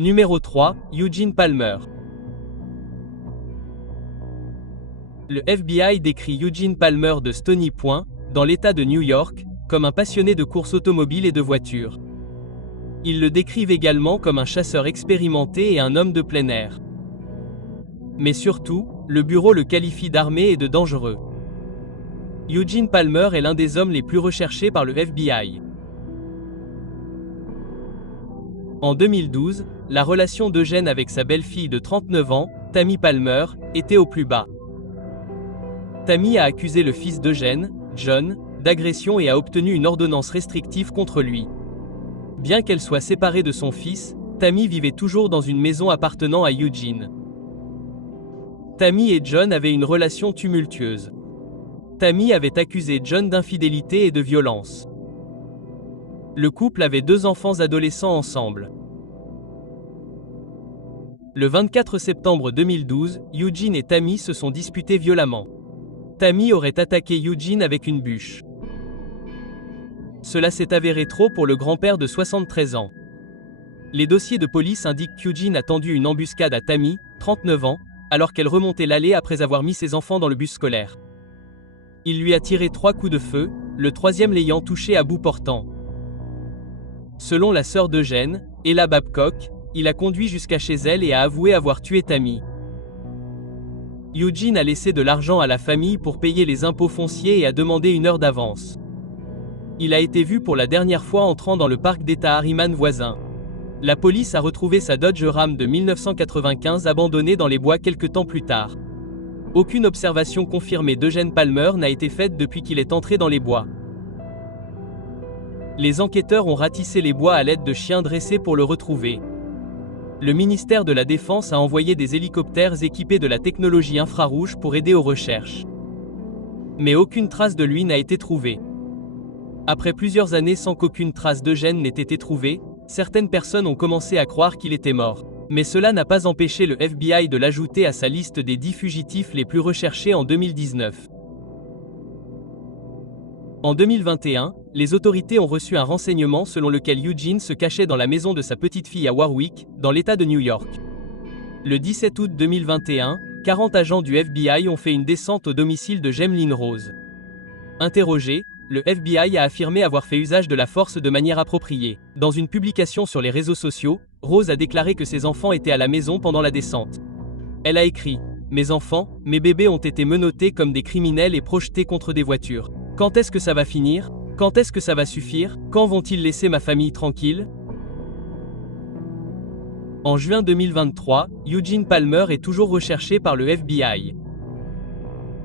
Numéro 3, Eugene Palmer. Le FBI décrit Eugene Palmer de Stony Point, dans l'État de New York, comme un passionné de courses automobiles et de voitures. Ils le décrivent également comme un chasseur expérimenté et un homme de plein air. Mais surtout, le bureau le qualifie d'armé et de dangereux. Eugene Palmer est l'un des hommes les plus recherchés par le FBI. En 2012, la relation d'Eugene avec sa belle-fille de 39 ans, Tammy Palmer, était au plus bas. Tammy a accusé le fils d'Eugene, John, d'agression et a obtenu une ordonnance restrictive contre lui. Bien qu'elle soit séparée de son fils, Tammy vivait toujours dans une maison appartenant à Eugene. Tammy et John avaient une relation tumultueuse. Tammy avait accusé John d'infidélité et de violence. Le couple avait 2 enfants adolescents ensemble. Le 24 septembre 2012, Eugene et Tammy se sont disputés violemment. Tammy aurait attaqué Eugene avec une bûche. Cela s'est avéré trop pour le grand-père de 73 ans. Les dossiers de police indiquent qu'Eugene a tendu une embuscade à Tammy, 39 ans, alors qu'elle remontait l'allée après avoir mis ses enfants dans le bus scolaire. Il lui a tiré 3 coups de feu, le 3e l'ayant touché à bout portant. Selon la sœur d'Eugene, Ella Babcock, il a conduit jusqu'à chez elle et a avoué avoir tué Tammy. Eugene a laissé de l'argent à la famille pour payer les impôts fonciers et a demandé une heure d'avance. Il a été vu pour la dernière fois entrant dans le parc d'État Harriman voisin. La police a retrouvé sa Dodge Ram de 1995 abandonnée dans les bois quelque temps plus tard. Aucune observation confirmée d'Eugene Palmer n'a été faite depuis qu'il est entré dans les bois. Les enquêteurs ont ratissé les bois à l'aide de chiens dressés pour le retrouver. Le ministère de la Défense a envoyé des hélicoptères équipés de la technologie infrarouge pour aider aux recherches. Mais aucune trace de lui n'a été trouvée. Après plusieurs années sans qu'aucune trace d'Eugene n'ait été trouvée, certaines personnes ont commencé à croire qu'il était mort. Mais cela n'a pas empêché le FBI de l'ajouter à sa liste des 10 fugitifs les plus recherchés en 2019. En 2021, les autorités ont reçu un renseignement selon lequel Eugene se cachait dans la maison de sa petite-fille à Warwick, dans l'État de New York. Le 17 août 2021, 40 agents du FBI ont fait une descente au domicile de Jemlyn Rose. Interrogé, le FBI a affirmé avoir fait usage de la force de manière appropriée. Dans une publication sur les réseaux sociaux, Rose a déclaré que ses enfants étaient à la maison pendant la descente. Elle a écrit « Mes enfants, mes bébés ont été menottés comme des criminels et projetés contre des voitures. Quand est-ce que ça va finir? Quand est-ce que ça va suffire? Quand vont-ils laisser ma famille tranquille ?» En juin 2023, Eugene Palmer est toujours recherché par le FBI.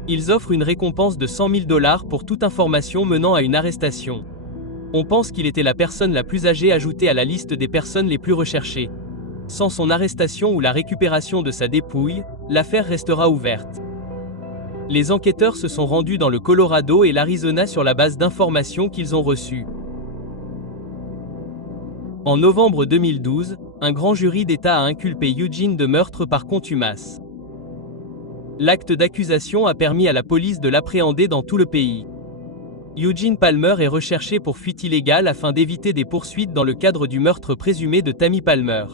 Ils offrent une récompense de 100 000 $ pour toute information menant à une arrestation. On pense qu'il était la personne la plus âgée ajoutée à la liste des personnes les plus recherchées. Sans son arrestation ou la récupération de sa dépouille, l'affaire restera ouverte. Les enquêteurs se sont rendus dans le Colorado et l'Arizona sur la base d'informations qu'ils ont reçues. En novembre 2012, un grand jury d'État a inculpé Eugene de meurtre par contumace. L'acte d'accusation a permis à la police de l'appréhender dans tout le pays. Eugene Palmer est recherché pour fuite illégale afin d'éviter des poursuites dans le cadre du meurtre présumé de Tammy Palmer.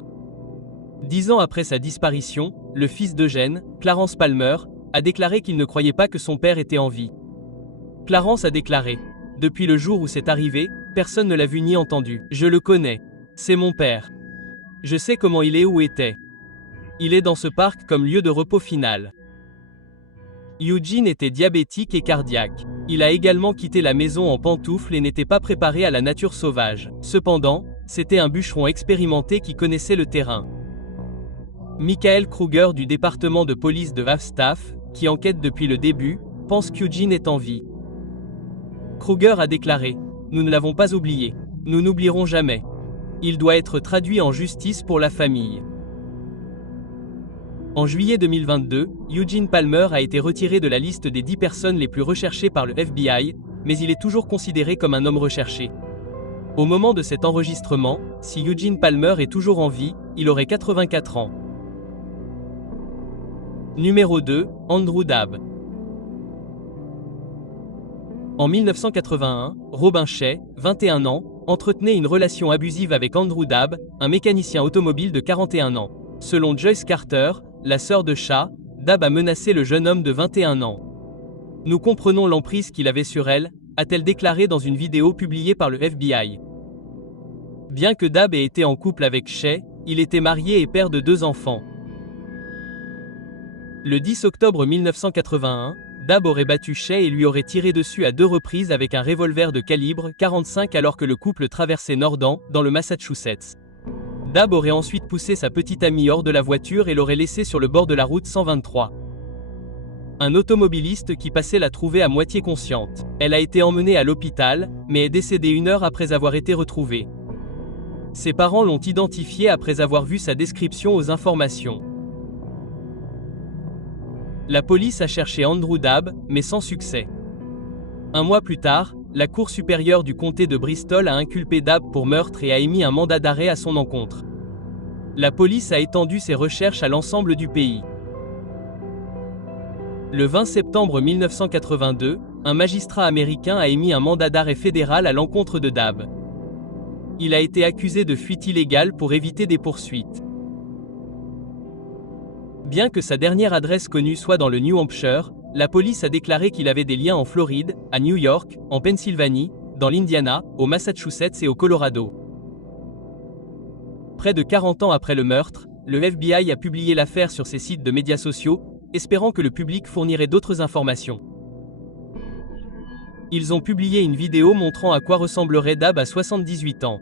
10 ans après sa disparition, le fils d'Eugene, Clarence Palmer, a déclaré qu'il ne croyait pas que son père était en vie. Clarence a déclaré « Depuis le jour où c'est arrivé, personne ne l'a vu ni entendu. Je le connais. C'est mon père. Je sais comment il est ou était. Il est dans ce parc comme lieu de repos final. » Eugene était diabétique et cardiaque. Il a également quitté la maison en pantoufles et n'était pas préparé à la nature sauvage. Cependant, c'était un bûcheron expérimenté qui connaissait le terrain. Michael Kruger du département de police de Falstaff, qui enquête depuis le début, pense qu'Eugene est en vie. Kruger a déclaré « Nous ne l'avons pas oublié. Nous n'oublierons jamais. Il doit être traduit en justice pour la famille. » En juillet 2022, Eugene Palmer a été retiré de la liste des 10 personnes les plus recherchées par le FBI, mais il est toujours considéré comme un homme recherché. Au moment de cet enregistrement, si Eugene Palmer est toujours en vie, il aurait 84 ans. Numéro 2, Andrew Dabb. En 1981, Robin Shea, 21 ans, entretenait une relation abusive avec Andrew Dabb, un mécanicien automobile de 41 ans. Selon Joyce Carter, la sœur de Shah, Dabb a menacé le jeune homme de 21 ans. Nous comprenons l'emprise qu'il avait sur elle, a-t-elle déclaré dans une vidéo publiée par le FBI. Bien que Dabb ait été en couple avec Shay, il était marié et père de 2 enfants. Le 10 octobre 1981, Dabb aurait battu Shay et lui aurait tiré dessus à 2 reprises avec un revolver de calibre 45 alors que le couple traversait Nordan, dans le Massachusetts. Dabb aurait ensuite poussé sa petite amie hors de la voiture et l'aurait laissée sur le bord de la route 123. Un automobiliste qui passait l'a trouvée à moitié consciente. Elle a été emmenée à l'hôpital, mais est décédée 1 heure après avoir été retrouvée. Ses parents l'ont identifiée après avoir vu sa description aux informations. La police a cherché Andrew Dabb, mais sans succès. 1 mois plus tard, la Cour supérieure du comté de Bristol a inculpé Dabb pour meurtre et a émis un mandat d'arrêt à son encontre. La police a étendu ses recherches à l'ensemble du pays. Le 20 septembre 1982, un magistrat américain a émis un mandat d'arrêt fédéral à l'encontre de Dabb. Il a été accusé de fuite illégale pour éviter des poursuites. Bien que sa dernière adresse connue soit dans le New Hampshire, la police a déclaré qu'il avait des liens en Floride, à New York, en Pennsylvanie, dans l'Indiana, au Massachusetts et au Colorado. Près de 40 ans après le meurtre, le FBI a publié l'affaire sur ses sites de médias sociaux, espérant que le public fournirait d'autres informations. Ils ont publié une vidéo montrant à quoi ressemblerait Dabb à 78 ans.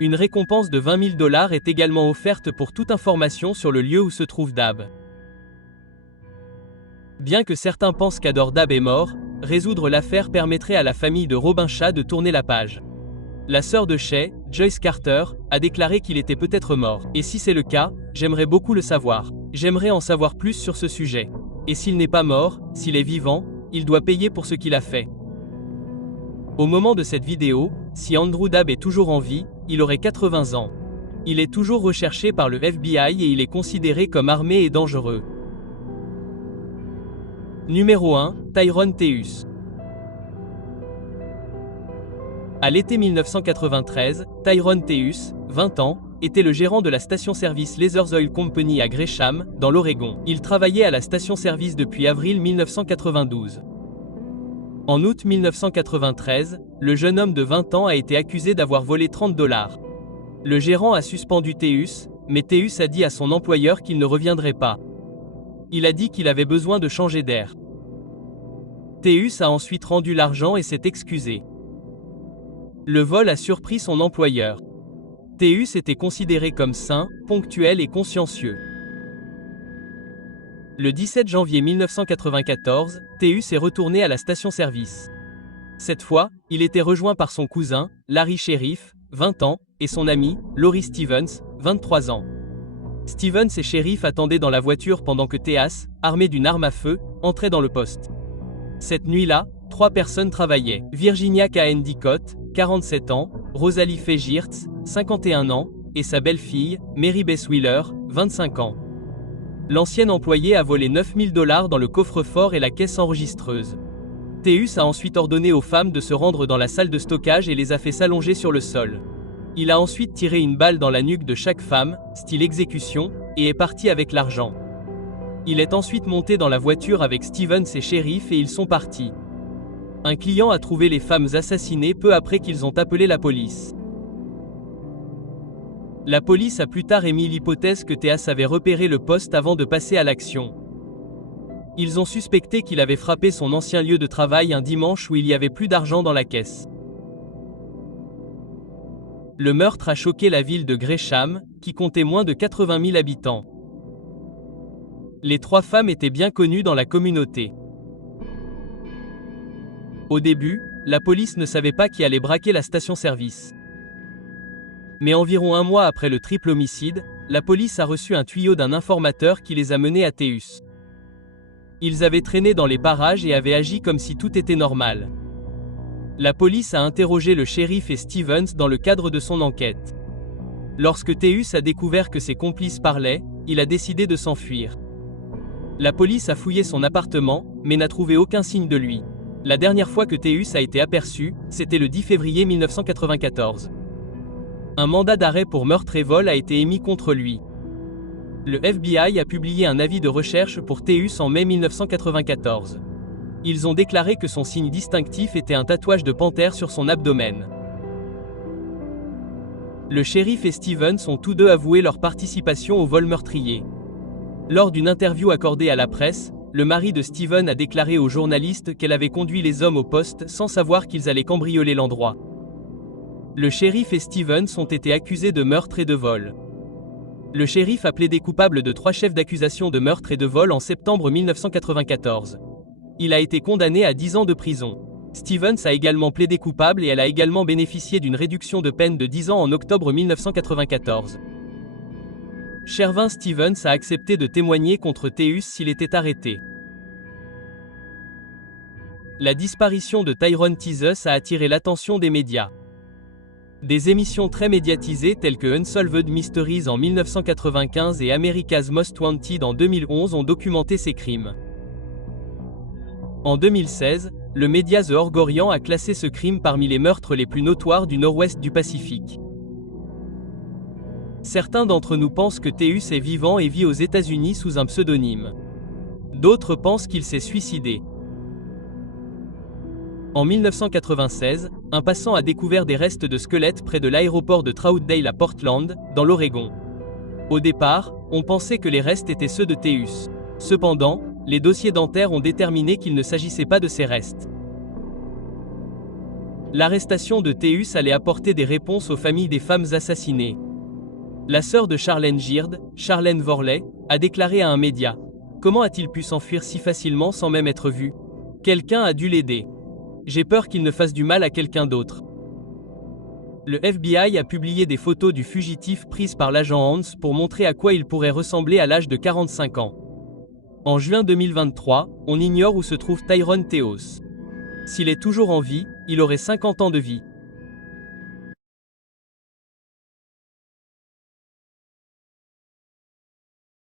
Une récompense de 20 000 $ est également offerte pour toute information sur le lieu où se trouve Dabb. Bien que certains pensent qu'Adore Dabb est mort, résoudre l'affaire permettrait à la famille de Robin Shah de tourner la page. La sœur de Shay, Joyce Carter, a déclaré qu'il était peut-être mort. Et si c'est le cas, j'aimerais beaucoup le savoir. J'aimerais en savoir plus sur ce sujet. Et s'il n'est pas mort, s'il est vivant, il doit payer pour ce qu'il a fait. Au moment de cette vidéo, si Andrew Dabb est toujours en vie, il aurait 80 ans. Il est toujours recherché par le FBI et il est considéré comme armé et dangereux. Numéro 1, Tyrone Teus. À l'été 1993, Tyrone Teus, 20 ans, était le gérant de la station-service Leathers Oil Company à Gresham, dans l'Oregon. Il travaillait à la station-service depuis avril 1992. En août 1993, le jeune homme de 20 ans a été accusé d'avoir volé 30 $. Le gérant a suspendu Teus, mais Teus a dit à son employeur qu'il ne reviendrait pas. Il a dit qu'il avait besoin de changer d'air. Teus a ensuite rendu l'argent et s'est excusé. Le vol a surpris son employeur. Teus était considéré comme sain, ponctuel et consciencieux. Le 17 janvier 1994, Teus est retourné à la station-service. Cette fois, il était rejoint par son cousin, Larry Sheriff, 20 ans, et son ami, Laurie Stevens, 23 ans. Stevens et Sheriff attendaient dans la voiture pendant que Teus, armé d'une arme à feu, entrait dans le poste. Cette nuit-là, 3 personnes travaillaient. Virginia K. Endicott, 47 ans, Rosalie Fegirtz, 51 ans, et sa belle-fille, Mary Beth Wheeler, 25 ans. L'ancienne employée a volé 9 000 $ dans le coffre-fort et la caisse enregistreuse. Teus a ensuite ordonné aux femmes de se rendre dans la salle de stockage et les a fait s'allonger sur le sol. Il a ensuite tiré une balle dans la nuque de chaque femme, style exécution, et est parti avec l'argent. Il est ensuite monté dans la voiture avec Stevens et Sheriff et ils sont partis. Un client a trouvé les femmes assassinées peu après qu'ils ont appelé la police. La police a plus tard émis l'hypothèse que Teus avait repéré le poste avant de passer à l'action. Ils ont suspecté qu'il avait frappé son ancien lieu de travail un dimanche où il y avait plus d'argent dans la caisse. Le meurtre a choqué la ville de Gresham, qui comptait moins de 80 000 habitants. Les 3 femmes étaient bien connues dans la communauté. Au début, la police ne savait pas qui allait braquer la station-service. Mais environ 1 mois après le triple homicide, la police a reçu un tuyau d'un informateur qui les a menés à Teus. Ils avaient traîné dans les parages et avaient agi comme si tout était normal. La police a interrogé le shérif et Stevens dans le cadre de son enquête. Lorsque Teus a découvert que ses complices parlaient, il a décidé de s'enfuir. La police a fouillé son appartement, mais n'a trouvé aucun signe de lui. La dernière fois que Teus a été aperçu, c'était le 10 février 1994. Un mandat d'arrêt pour meurtre et vol a été émis contre lui. Le FBI a publié un avis de recherche pour Teus en mai 1994. Ils ont déclaré que son signe distinctif était un tatouage de panthère sur son abdomen. Le shérif et Stevens ont tous deux avoué leur participation au vol meurtrier. Lors d'une interview accordée à la presse, le mari de Steven a déclaré aux journalistes qu'elle avait conduit les hommes au poste sans savoir qu'ils allaient cambrioler l'endroit. Le shérif et Stevens ont été accusés de meurtre et de vol. Le shérif a plaidé coupable de 3 chefs d'accusation de meurtre et de vol en septembre 1994. Il a été condamné à 10 ans de prison. Stevens a également plaidé coupable et elle a également bénéficié d'une réduction de peine de 10 ans en octobre 1994. Shervin Stevens a accepté de témoigner contre Teus s'il était arrêté. La disparition de Tyrone Teasus a attiré l'attention des médias. Des émissions très médiatisées telles que Unsolved Mysteries en 1995 et America's Most Wanted en 2011 ont documenté ces crimes. En 2016, le média The Orgorian a classé ce crime parmi les meurtres les plus notoires du nord-ouest du Pacifique. Certains d'entre nous pensent que Teus est vivant et vit aux États-Unis sous un pseudonyme. D'autres pensent qu'il s'est suicidé. En 1996, un passant a découvert des restes de squelettes près de l'aéroport de Troutdale à Portland, dans l'Oregon. Au départ, on pensait que les restes étaient ceux de Teus. Cependant, les dossiers dentaires ont déterminé qu'il ne s'agissait pas de ces restes. L'arrestation de Teus allait apporter des réponses aux familles des femmes assassinées. La sœur de Charlene Gird, Charlene Vorley, a déclaré à un média: « Comment a-t-il pu s'enfuir si facilement sans même être vu? Quelqu'un a dû l'aider. J'ai peur qu'il ne fasse du mal à quelqu'un d'autre. » Le FBI a publié des photos du fugitif prises par l'agent Hans pour montrer à quoi il pourrait ressembler à l'âge de 45 ans. En juin 2023, on ignore où se trouve Tyrone Teus. S'il est toujours en vie, il aurait 50 ans de vie.